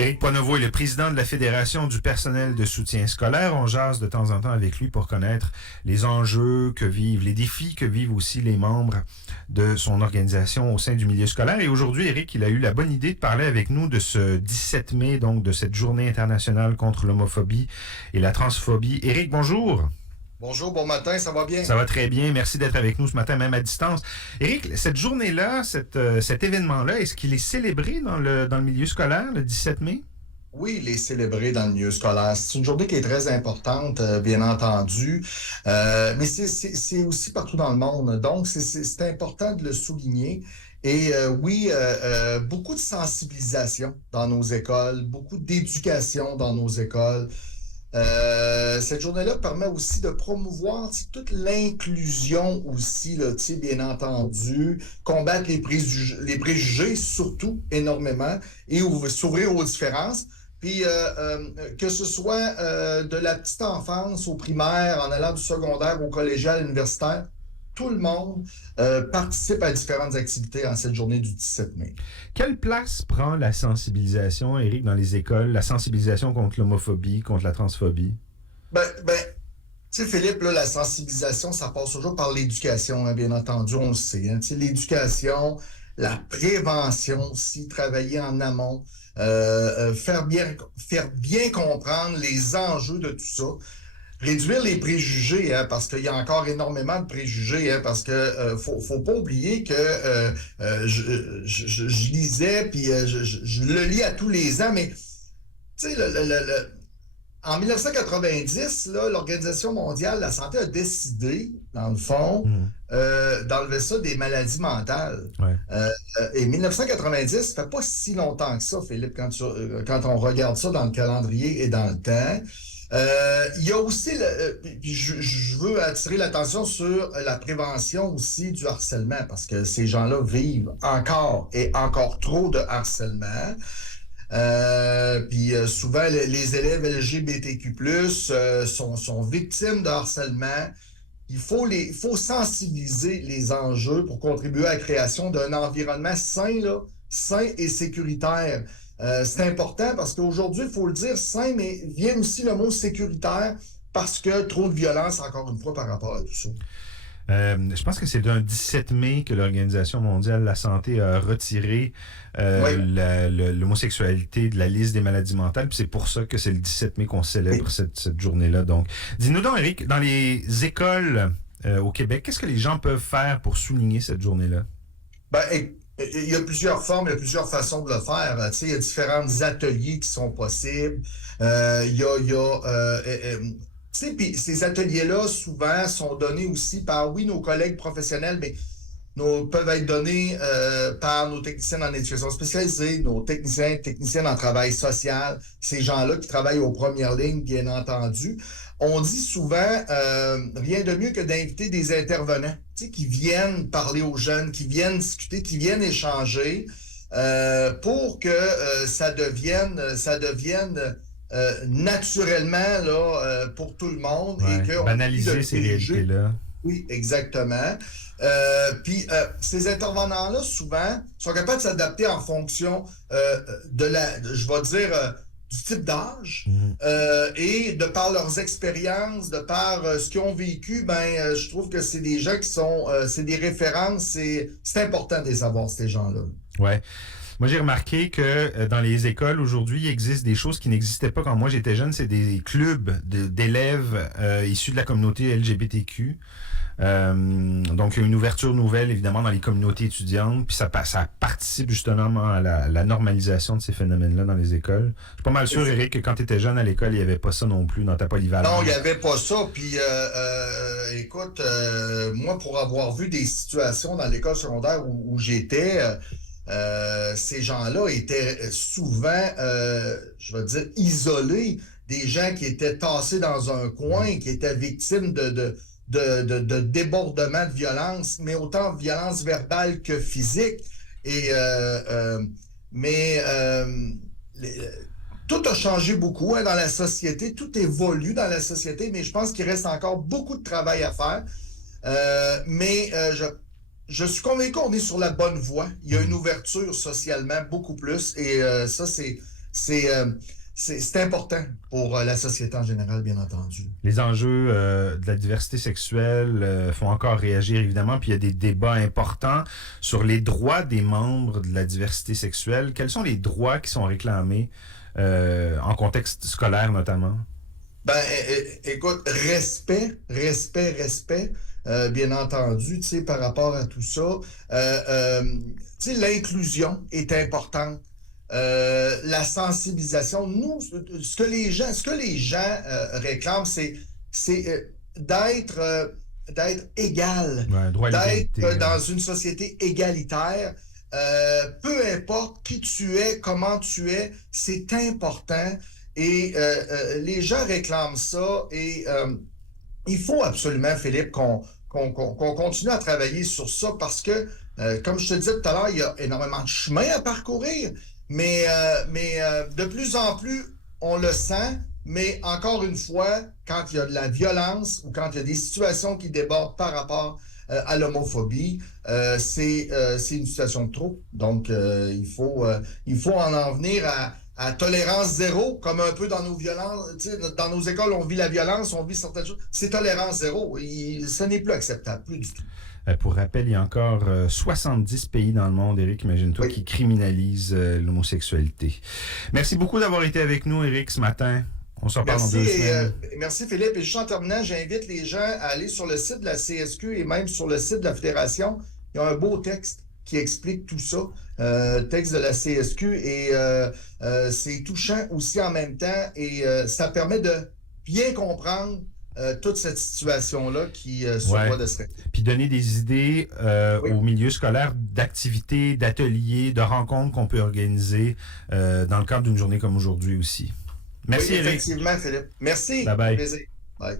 Éric Pronovost est le président de la Fédération du personnel de soutien scolaire. On jase de temps en temps avec lui pour connaître les enjeux que vivent, les défis que vivent aussi les membres de son organisation au sein du milieu scolaire. Et aujourd'hui, Éric, il a eu la bonne idée de parler avec nous de ce 17 mai, donc de cette journée internationale contre l'homophobie et la transphobie. Éric, bonjour. Bonjour, bon matin, ça va bien? Ça va très bien. Merci d'être avec nous ce matin, même à distance. Éric, cette journée-là, cet événement-là, est-ce qu'il est célébré dans le milieu scolaire, le 17 mai? Oui, il est célébré dans le milieu scolaire. C'est une journée qui est très importante, bien entendu, mais c'est aussi partout dans le monde. Donc, c'est important de le souligner. Et beaucoup de sensibilisation dans nos écoles, beaucoup d'éducation dans nos écoles. Cette journée-là permet aussi de promouvoir toute l'inclusion aussi, là, bien entendu, combattre les préjugés surtout énormément et s'ouvrir aux différences. Puis que ce soit de la petite enfance au primaire, en allant du secondaire au collégial, universitaire, tout le monde participe à différentes activités en cette journée du 17 mai. Quelle place prend la sensibilisation, Éric, dans les écoles, la sensibilisation contre l'homophobie, contre la transphobie? Tu sais, Philippe, là, la sensibilisation, ça passe toujours par l'éducation, hein, bien entendu, on le sait. Hein. Tu sais, l'éducation, la prévention aussi, travailler en amont, faire bien comprendre les enjeux de tout ça. Réduire les préjugés, hein, parce qu'il y a encore énormément de préjugés, hein, parce que faut pas oublier que je lisais, puis je le lis à tous les ans, mais tu sais, en 1990, là, l'Organisation mondiale de la santé a décidé, dans le fond, d'enlever ça des maladies mentales. Ouais. Et 1990, ça fait pas si longtemps que ça, Philippe, quand on regarde ça dans le calendrier et dans le temps. Il y a aussi, je veux attirer l'attention sur la prévention aussi du harcèlement, parce que ces gens-là vivent encore et encore trop de harcèlement. Souvent, les élèves LGBTQ+, sont victimes de harcèlement. Il faut sensibiliser les enjeux pour contribuer à la création d'un environnement sain et sécuritaire. C'est important parce qu'aujourd'hui, il faut le dire, sain, mais vient aussi le mot sécuritaire parce que trop de violence, encore une fois, par rapport à tout ça. Je pense que c'est d'un 17 mai que l'Organisation mondiale de la santé a retiré l'homosexualité de la liste des maladies mentales. Puis c'est pour ça que c'est le 17 mai qu'on célèbre cette journée-là. Donc, dis-nous donc, Éric, dans les écoles au Québec, qu'est-ce que les gens peuvent faire pour souligner cette journée-là? Il y a plusieurs formes, il y a plusieurs façons de le faire. Tu sais, il y a différents ateliers qui sont possibles. Tu sais, puis ces ateliers-là, souvent, sont donnés aussi par, oui, nos collègues professionnels, mais peuvent être donnés par nos techniciens en éducation spécialisée, nos techniciennes en travail social, ces gens-là qui travaillent aux premières lignes, bien entendu. On dit souvent, rien de mieux que d'inviter des intervenants, tu sais, qui viennent parler aux jeunes, qui viennent discuter, qui viennent échanger, pour que ça devienne naturellement là pour tout le monde, Ouais, et que banaliser ces réalités-là. Oui, exactement. Ces intervenants-là, souvent, sont capables de s'adapter en fonction je vais dire, du type d'âge, et de par leurs expériences, de par ce qu'ils ont vécu, je trouve que c'est des gens qui sont, c'est des références, c'est important de les avoir, ces gens-là. Ouais. Moi, j'ai remarqué que dans les écoles, aujourd'hui, il existe des choses qui n'existaient pas quand moi j'étais jeune. C'est des clubs d'élèves issus de la communauté LGBTQ. Donc, il y a une ouverture nouvelle, évidemment, dans les communautés étudiantes. Puis ça participe justement à la normalisation de ces phénomènes-là dans les écoles. Je suis pas mal sûr, Éric, que quand tu étais jeune à l'école, il n'y avait pas ça non plus dans ta polyvalence. Non, il n'y avait pas ça. Puis, écoute, moi, pour avoir vu des situations dans l'école secondaire où j'étais... ces gens-là étaient souvent, je vais dire, isolés, des gens qui étaient tassés dans un coin, qui étaient victimes de débordements de violence, mais autant de violence verbale que physique. Tout a changé beaucoup, hein, dans la société, tout évolue dans la société, mais je pense qu'il reste encore beaucoup de travail à faire. Je suis convaincu qu'on est sur la bonne voie. Il y a une ouverture socialement beaucoup plus, et ça, c'est important pour la société en général, bien entendu. Les enjeux de la diversité sexuelle font encore réagir, évidemment, puis il y a des débats importants sur les droits des membres de la diversité sexuelle. Quels sont les droits qui sont réclamés en contexte scolaire, notamment? Ben, écoute, respect, bien entendu, tu sais, par rapport à tout ça. Tu sais, l'inclusion est importante. La sensibilisation. Nous, ce que les gens réclament, c'est d'être égal, Ouais, droit à l'égalité. d'être dans une société égalitaire. Peu importe qui tu es, comment tu es, c'est important. Et les gens réclament ça. Et il faut absolument, Philippe, qu'on continue à travailler sur ça parce que, comme je te disais tout à l'heure, il y a énormément de chemin à parcourir. Mais de plus en plus, on le sent. Mais encore une fois, quand il y a de la violence ou quand il y a des situations qui débordent par rapport à l'homophobie, c'est une situation de trop. Donc, il faut en venir à tolérance zéro, comme un peu dans nos violences. Tu sais, dans nos écoles, on vit la violence, on vit certaines choses. C'est tolérance zéro. Ce n'est plus acceptable, plus du tout. Pour rappel, il y a encore 70 pays dans le monde, Éric, imagine-toi, Oui. qui criminalisent l'homosexualité. Merci beaucoup d'avoir été avec nous, Éric, ce matin. On se reparle dans 2 semaines. Merci Philippe. Et juste en terminant, j'invite les gens à aller sur le site de la CSQ et même sur le site de la Fédération. Il y a un beau texte qui explique tout ça, texte de la CSQ, et c'est touchant aussi en même temps, et ça permet de bien comprendre toute cette situation-là qui se voit de se répéter. Puis donner des idées Oui. au milieu scolaire d'activités, d'ateliers, de rencontres qu'on peut organiser dans le cadre d'une journée comme aujourd'hui aussi. Merci, Oui, Éric. effectivement, Philippe. Merci. Bye bye. Plaisir. Bye.